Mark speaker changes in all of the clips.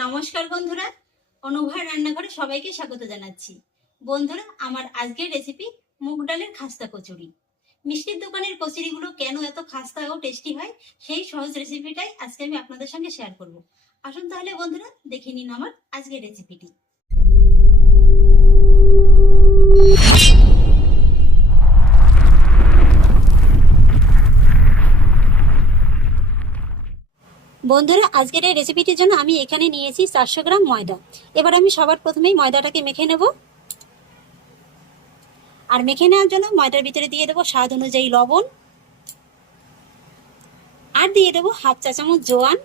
Speaker 1: নমস্কার বন্ধুরা অনুভয় রান্নাঘরে সবাইকে স্বাগত জানাচ্ছি। বন্ধুরা, আমার আজকের রেসিপি মুগ ডালের খাস্তা কচুরি। মিষ্টির দোকানের কচুরিগুলো কেন এত খাস্তা ও টেস্টি হয়, সেই সহজ রেসিপিটাই আজকে আমি আপনাদের সঙ্গে শেয়ার করব। আসুন তাহলে বন্ধুরা, দেখে নিন আমার আজকের রেসিপিটি বন্ধুরা, আজকের এই রেসিপিটির জন্য আমি এখানে নিয়েছি চারশো গ্রাম ময়দা। এবার আমি সবার প্রথমেই ময়দাটাকে মেখে নেব। আর মেখে নেওয়ার জন্য ময়দার ভিতরে দিয়ে দেবো স্বাদ অনুযায়ী লবণ। আর দিয়ে দেবো হাফ চা চামচ জোয়ান।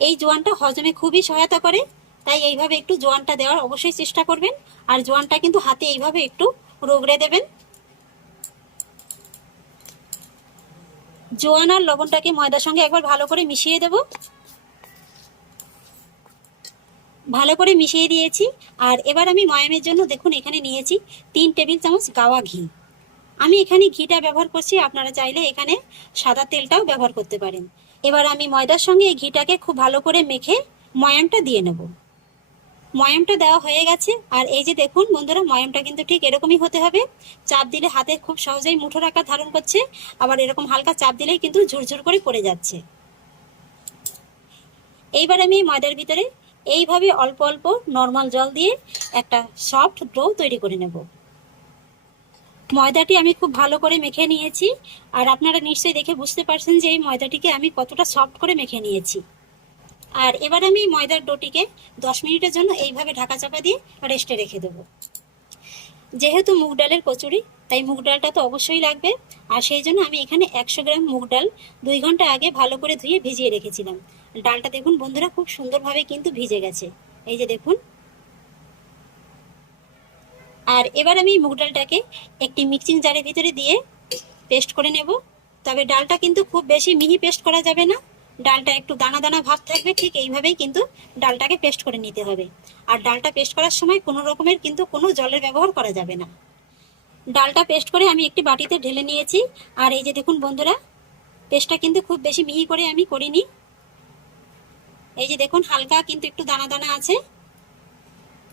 Speaker 1: এই জোয়ানটা হজমে খুবই সহায়তা করে, তাই এইভাবে একটু জোয়ানটা দেওয়ার অবশ্যই চেষ্টা করবেন। আর জোয়ানটা কিন্তু হাতে এইভাবে একটু রোগড়ে দেবেন। জোয়ান আর লবণটাকে ময়দার সঙ্গে একবার ভালো করে মিশিয়ে দেব। ভালো করে মিশিয়ে দিয়েছি। আর এবার আমি ময়ামের জন্য দেখুন এখানে নিয়েছি তিন টেবিল চামচ গাওয়া ঘি। আমি এখানে ঘিটা ব্যবহার করছি, আপনারা চাইলে এখানে সাদা তেলটাও ব্যবহার করতে পারেন। এবার আমি ময়দার সঙ্গে এই ঘিটাকে খুব ভালো করে মেখে ময়ামটা দিয়ে নেব। ময়ামটা দেওয়া হয়ে গেছে। আর এই যে দেখুন বন্ধুরা, ময়ামটা কিন্তু ঠিক এরকমই হতে হবে। চাপ দিলে হাতে খুব সহজেই মুঠোর আকার ধারণ করছে। আবার এরকম হালকা চাপ দিলেই কিন্তু ঝুরঝুর করে পড়ে যাচ্ছে। এইবার আমি ময়দার ভিতরে এইভাবে অল্প অল্প নর্মাল জল দিয়ে একটা সফট ডো তৈরি করে নেব। ময়দাটি আমি খুব ভালো করে মেখে নিয়েছি। আর আপনারা নিশ্চয়ই দেখে বুঝতে পারছেন যে এই ময়দাটিকে আমি কতটা সফট করে মেখে নিয়েছি। আর এবার আমি ময়দার ডোটিকে দশ মিনিটের জন্য এইভাবে ঢাকা চাপা দিয়ে রেস্টে রেখে দেবো। যেহেতু মুগ ডালের কচুরি, তাই মুগ ডালটা তো অবশ্যই লাগবে। আর সেই জন্য আমি এখানে একশো গ্রাম মুগ ডাল দুই ঘণ্টা আগে ভালো করে ধুয়ে ভিজিয়ে রেখেছিলাম। ডালটা দেখুন বন্ধুরা খুব সুন্দরভাবে কিন্তু ভিজে গেছে। এই যে দেখুন। আর এবার আমি মুগ ডালটাকে একটি মিক্সিং জারের ভিতরে দিয়ে পেস্ট করে নেব। তবে ডালটা কিন্তু খুব বেশি মিহি পেস্ট করা যাবে না। ডালটা একটু দানা দানা ভাব থাকবে, ঠিক এইভাবেই কিন্তু ডালটাকে পেস্ট করে নিতে হবে। আর ডালটা পেস্ট করার সময় কোনো রকমের কিন্তু কোনো জলের ব্যবহার করা যাবে না। ডালটা পেস্ট করে আমি একটি বাটিতে ঢেলে নিয়েছি। আর এই যে দেখুন বন্ধুরা পেস্টটা কিন্তু খুব বেশি মিহি করে আমি করিনি। এই যে দেখুন, হালকা কিন্তু একটু দানা দানা আছে।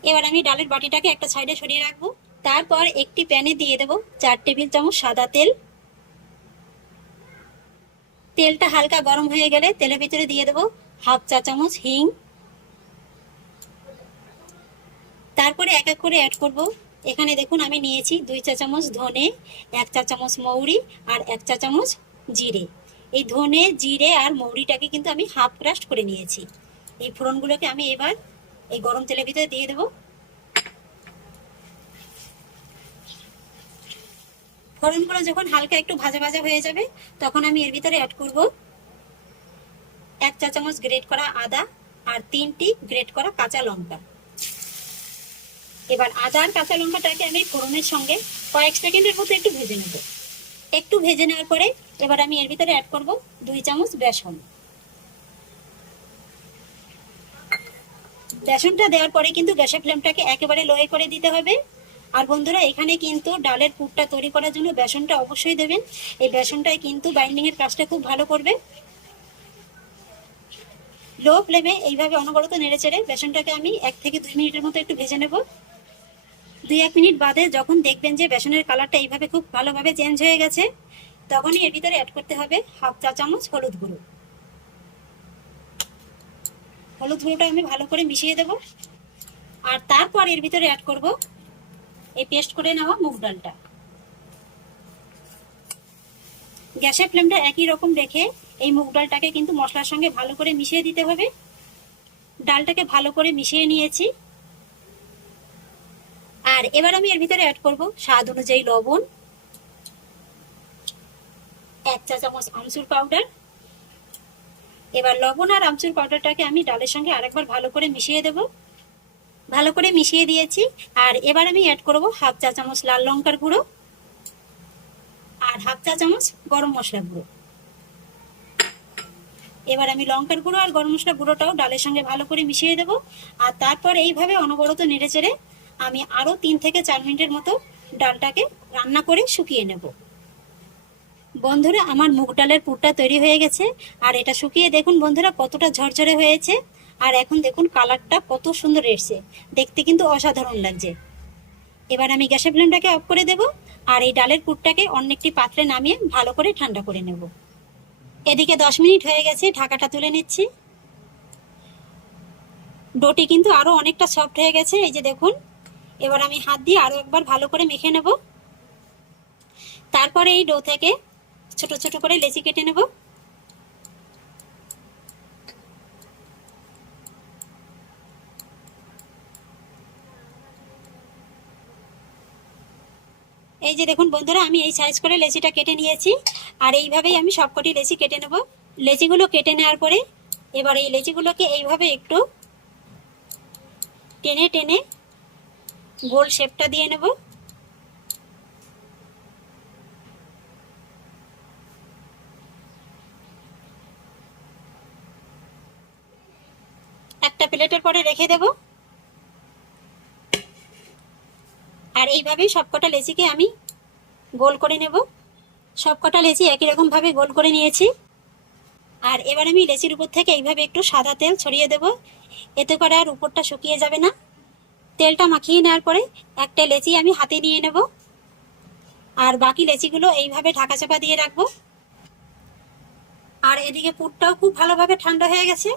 Speaker 1: এবার আমি ডালের বাটিটাকে একটা সাইডে সরিয়ে রাখব। তারপর একটি প্যানে দিয়ে দেবো চার টেবিল চামচ সাদা তেল। তেলটা হালকা গরম হয়ে গেলে তেলের ভিতরে দিয়ে দেবো হাফ চা চামচ হিং। তারপরে এক এক করে অ্যাড করব। এখানে দেখুন আমি নিয়েছি দুই চা চামচ ধনে, এক চা চামচ মৌরি আর এক চা চামচ জিরে। এই ধনে, জিরে আর মৌরিটাকে কিন্তু আমি হাফ ক্রাস্ট করে নিয়েছি। এই ফোড়নগুলোকে আমি এবার এই গরম তেলের ভিতরে দিয়ে দেবো। ফোড়নগুলো যখন হালকা একটু ভাজা ভাজা হয়ে যাবে, তখন আমি এর ভিতরে অ্যাড করব এক চা চামচ গ্রেট করা আদা আর তিনটি গ্রেট করা কাঁচা লঙ্কা। এবার আদা আর কাঁচা লঙ্কাটাকে আমি ফোড়নের সঙ্গে কয়েক সেকেন্ডের মতো একটু ভেজে নেব। একটু ভেজে নেওয়ার পরে এবার আমি এর ভিতরে অ্যাড করব দুই চামচ বেসন। বেসনটা দেওয়ার পরে কিন্তু গ্যাসের ফ্লেমটাকে একেবারে লোয়ে করে দিতে হবে। আর বন্ধুরা, এখানে কিন্তু ডালের পুরটা তৈরি করার জন্য বেসনটা অবশ্যই দেবেন। এই বেসনটাই কিন্তু বাইন্ডিং এর কাজটা খুব ভালো করবে। লো ফ্লেমে এইভাবে অনবরত নেড়ে চেড়ে বেসনটাকে আমি এক থেকে দুই মিনিটের মতো একটু ভেজে নেব। দুই এক মিনিট বাদে যখন দেখবেন যে বেসনের কালারটা এইভাবে খুব ভালোভাবে চেঞ্জ হয়ে গেছে, তখনই এর ভিতরে অ্যাড করতে হবে হাফ চা চামচ হলুদ গুঁড়ো। হলুদ গুঁড়োটা আমি ভালো করে মিশিয়ে দেব। আর তারপর এর ভিতরে অ্যাড করব এই পেস্ট করে নেওয়া মুগ ডালটা। গ্যাসের ফ্লেমটা একই রকম রেখে এই মুগ ডালটাকে কিন্তু মশলার সঙ্গে ভালো করে মিশিয়ে দিতে হবে। ডালটাকে ভালো করে মিশিয়ে নিয়েছি। আর এবার আমি এর ভিতরে অ্যাড করব স্বাদ অনুযায়ী লবণ, এক চা চামচ আমচুর পাউডার এবার লবণ আর আমচুর পাউডারটাকে আমি ডালের সঙ্গে আরেকবার ভালো করে মিশিয়ে দেবো। ভালো করে মিশিয়ে দিয়েছি। আর এবার আমি অ্যাড করব হাফ চা চামচ লাল লঙ্কার গুঁড়ো আর হাফ চা চামচ গরম মশলা গুঁড়ো। এবার আমি লঙ্কার গুঁড়ো আর গরম মশলা গুঁড়োটাও ডালের সঙ্গে ভালো করে মিশিয়ে দেব। আর তারপর এইভাবে অনবরত নেড়ে চেড়ে আমি আরও তিন থেকে চার মিনিটের মতো ডালটাকে রান্না করে শুকিয়ে নেব। বন্ধুরা, আমার মুগ ডালের পুরটা তৈরি হয়ে গেছে। আর এটা শুকিয়ে দেখুন বন্ধুরা, কতটা ঝরঝরে হয়েছে। আর এখন দেখুন কালারটা কত সুন্দর এসছে। দেখতে কিন্তু অসাধারণ লাগছে। এবার আমি গ্যাসের ফ্লেমটাকে অফ করে দেব আর এই ডালের পুরটাকে অন্য একটি পাত্রে নামিয়ে ভালো করে ঠান্ডা করে নেব। এদিকে দশ মিনিট হয়ে গেছে, ঢাকাটা তুলে নিচ্ছি। ডোটি কিন্তু আরও অনেকটা সফট হয়ে গেছে, এই যে দেখুন। এবার আমি হাত দিয়ে আরও একবার ভালো করে মেখে নেব। তারপরে এই ডো থেকে ছোট ছোট করে লেচি কেটে নেব। এই যে দেখুন বন্ধুরা, আমি এই সাইজ করে লেচিটা কেটে নিয়েছি। আর এইভাবেই আমি সবকটি লেচি কেটে নেব। লেচিগুলো কেটে নেওয়ার পরে এবার এই লেচিগুলোকে এইভাবে একটু টেনে টেনে গোল শেপটা দিয়ে নেব। একটা প্লেটের পরে রেখে দেব। আর এইভাবেই সবকটা লেচিকে আমি গোল করে নেব। সবকটা লেচি একই রকম ভাবে গোল করে নিয়েছি। আর এবার আমি লেচির উপর থেকে এইভাবে একটু সাদা তেল ছড়িয়ে দেব। এতে করে আর উপরটা শুকিয়ে যাবে না। তেলটা মাখিয়ে নেওয়ার পরে একটা লেচি আমি হাতে নিয়ে নেব। আর বাকি লেচিগুলো এইভাবে ঢাকা চাপা দিয়ে রাখব। আর এদিকে পুরটাও খুব ভালোভাবে ঠান্ডা হয়ে গেছে।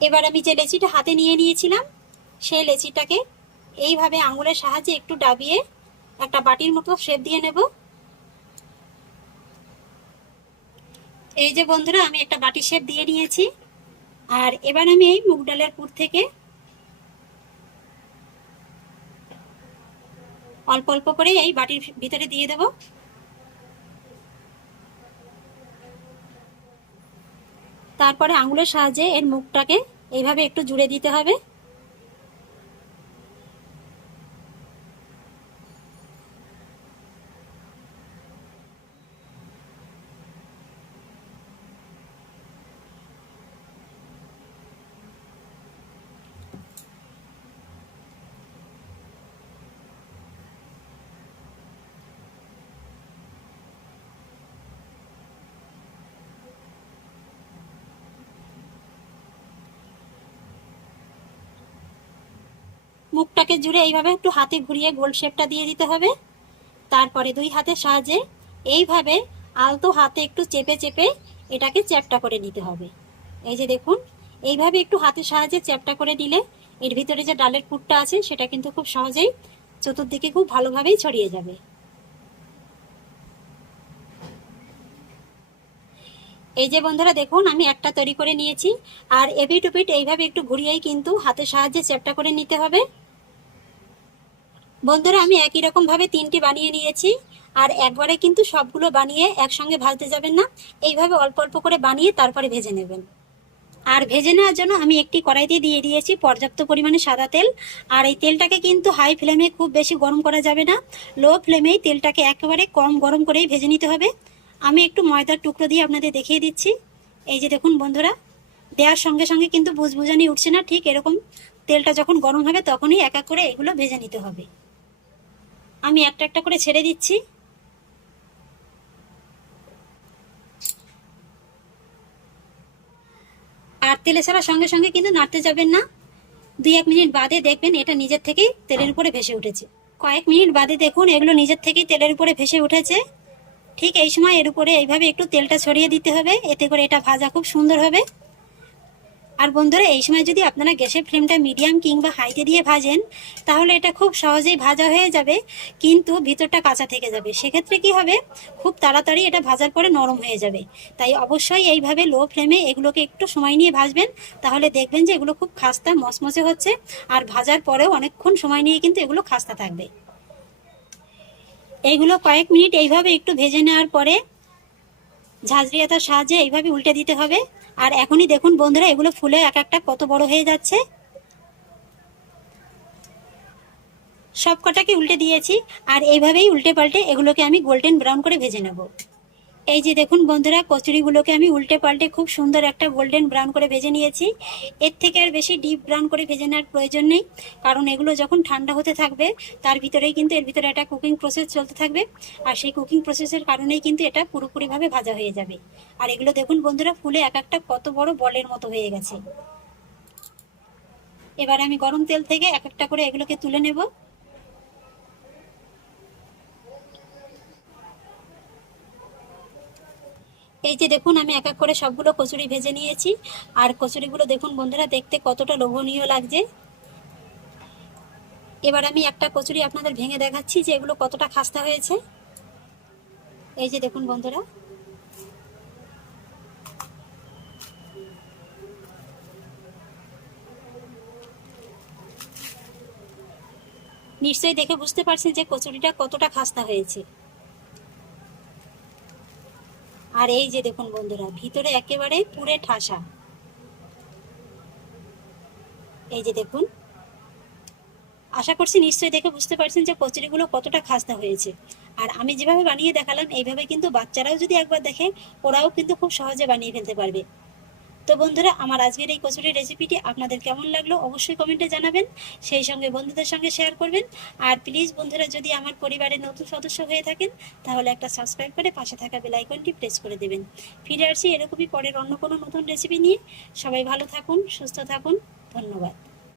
Speaker 1: এবার আমি যে লেচিটা হাতে নিয়ে নিয়েছিলাম সেই লেচিটাকে এইভাবে আঙুলের সাহায্যে একটু ডাবিয়ে একটা বাটির মতো শেপ দিয়ে নেব। এই যে বন্ধুরা, আমি একটা বাটি শেপ দিয়ে নিয়েছি। আর এবার আমি এই মুগ ডালের পুর থেকে অল্প অল্প করে এই বাটির ভিতরে দিয়ে দেব। তারপরে আঙুলের সাহায্যে এর মুখটাকে এইভাবে একটু জুড়ে দিতে হবে। মুখটাকে জুড়ে এইভাবে একটু হাতে ঘুরিয়ে গোল শেপটা দিয়ে দিতে হবে। তারপরে দুই হাতের সাহায্যে এইভাবে আলতো হাতে একটু চেপে চেপে এটাকে চ্যাপটা করে নিতে হবে। এই যে দেখুন, এইভাবে একটু হাতের সাহায্যে চ্যাপটা করে নিলে এর ভিতরে যে ডালের পুরটা আছে সেটা কিন্তু খুব সহজেই চতুর্দিকে খুব ভালোভাবেই ছড়িয়ে যাবে। এই যে বন্ধুরা দেখুন, আমি একটা তৈরি করে নিয়েছি। আর এপিট উপিট এইভাবে একটু ঘুরিয়েই কিন্তু হাতের সাহায্যে চ্যাপটা করে নিতে হবে। বন্ধুরা, আমি একই রকম ভাবে তিনটি বানিয়ে নিয়েছি, আর একবারে কিন্তু সবগুলো বানিয়ে একসঙ্গে ভাজতে যাবেন না। এইভাবে অল্প অল্প করে বানিয়ে তারপরে ভেজে নেবেন। আর ভেজে নেওয়ার জন্য আমি একটি কড়াইতে দিয়ে দিয়েছি পর্যাপ্ত পরিমাণে সাদা তেল। আর এই তেলটাকে কিন্তু হাই ফ্লেমে খুব বেশি গরম করা যাবে না। লো ফ্লেমেই তেলটাকে একেবারে কম গরম করেই ভেজে নিতে হবে। আমি একটু ময়দার টুকরো দিয়ে আপনাদের দেখিয়ে দিচ্ছি। এই যে দেখুন বন্ধুরা, দেওয়ার সঙ্গে সঙ্গে কিন্তু বুঝবুঝানি উঠছে না, ঠিক এরকম। তেলটা যখন গরম হবে তখনই এক এক করে এগুলো ভেজে নিতে হবে। আমি একটা একটা করে ছেড়ে দিচ্ছি। আর তেলে ছাড়ার সঙ্গে সঙ্গে কিন্তু নাড়তে যাবেন না। দুই এক মিনিট বাদে দেখবেন এটা নিজের থেকেই তেলের উপরে ভেসে উঠেছে। কয়েক মিনিট বাদে দেখুন এগুলো নিজের থেকেই তেলের উপরে ভেসে উঠেছে। ঠিক এই সময় এর উপরে এইভাবে একটু তেলটা ছড়িয়ে দিতে হবে। এতে করে এটা ভাজা খুব সুন্দর হবে। আর বন্ধুরা, এই সময় যদি আপনারা গ্যাসের ফ্লেমটা মিডিয়াম কিংবা হাইতে দিয়ে ভাজেন, তাহলে এটা খুব সহজেই ভাজা হয়ে যাবে, কিন্তু ভিতরটা কাঁচা থেকে যাবে। সেক্ষেত্রে কি হবে? খুব তাড়াতাড়ি এটা ভাজার পরে নরম হয়ে যাবে। তাই অবশ্যই এইভাবে লো ফ্লেমে এগুলোকে একটু সময় নিয়ে ভাজবেন, তাহলে দেখবেন যে এগুলো খুব খাস্তা মসমসে হচ্ছে, আর ভাজার পরেও অনেকক্ষণ সময় নিয়ে কিন্তু এগুলো খাস্তা থাকবে। এইগুলো কয়েক মিনিট এইভাবে একটু ভেজে নেওয়ার পরে ঝাঁঝরি আতার সাহায্যে এইভাবে উল্টে দিতে হবে। আর এখনই দেখুন বন্ধুরা, এগুলো ফুলে এক একটা কত বড় হয়ে যাচ্ছে। সব কটাকে উল্টে দিয়েছি, আর এইভাবেই উল্টে পাল্টে এগুলোকে আমি গোল্ডেন ব্রাউন করে ভেজে নেব। এই যে দেখুন বন্ধুরা, কচুরিগুলোকে আমি উল্টে পাল্টে খুব সুন্দর একটা গোল্ডেন ব্রাউন করে ভেজে নিয়েছি। এর থেকে আর বেশি ডিপ ব্রাউন করে ভেজে নেওয়ার প্রয়োজন নেই, কারণ এগুলো যখন ঠান্ডা হতে থাকবে, তার ভিতরেই কিন্তু এর ভিতরে একটা কুকিং প্রসেস চলতে থাকবে। আর সেই কুকিং প্রসেসের কারণেই কিন্তু এটা পুরোপুরিভাবে ভাজা হয়ে যাবে। আর এগুলো দেখুন বন্ধুরা, ফুলে এক একটা কত বড় বলের মতো হয়ে গেছে। এবার আমি গরম তেল থেকে এক একটা করে এগুলোকে তুলে নেব। এই যে দেখুন, আমি এক এক করে সবগুলো কচুরি ভেজে নিয়েছি। আর কচুরিগুলো দেখুন বন্ধুরা, দেখতে কতটা লোভনীয় লাগছে। এবার আমি একটা কচুরি আপনাদের ভেঙে দেখাচ্ছি যে এগুলো কতটা খাস্তা হয়েছে। এই যে দেখুন বন্ধুরা। নিশ্চয়ই দেখে বুঝতে পারছেন যে কচুরিটা কতটা খাস্তা হয়েছে। আর এই যে দেখুন বন্ধুরা, ভিতরে একেবারে পুরে ঠাসা। এই যে দেখুন, আশা করছি নিশ্চয়ই দেখে বুঝতে পারছেন যে কচুরিগুলো কতটা খাস্তা হয়েছে। আর আমি যেভাবে বানিয়ে দেখালাম, এইভাবে কিন্তু বাচ্চারাও যদি একবার দেখে, ওরাও কিন্তু খুব সহজে বানিয়ে ফেলতে পারবে। তো বন্ধুরা, আমার আজকের এই কচুরির রেসিপিটি আপনাদের কেমন লাগল অবশ্যই কমেন্টে জানাবেন। সেই সঙ্গে বন্ধুদের সঙ্গে শেয়ার করবেন। আর প্লিজ বন্ধুরা, যদি আমার পরিবারের নতুন সদস্য হয়ে থাকেন, তাহলে একটা সাবস্ক্রাইব করে পাশে থাকা বেলাইকনটি প্রেস করে দেবেন। ফিরে আসছি এরকমই পরের অন্য কোনো নতুন রেসিপি নিয়ে। সবাই ভালো থাকুন, সুস্থ থাকুন। ধন্যবাদ।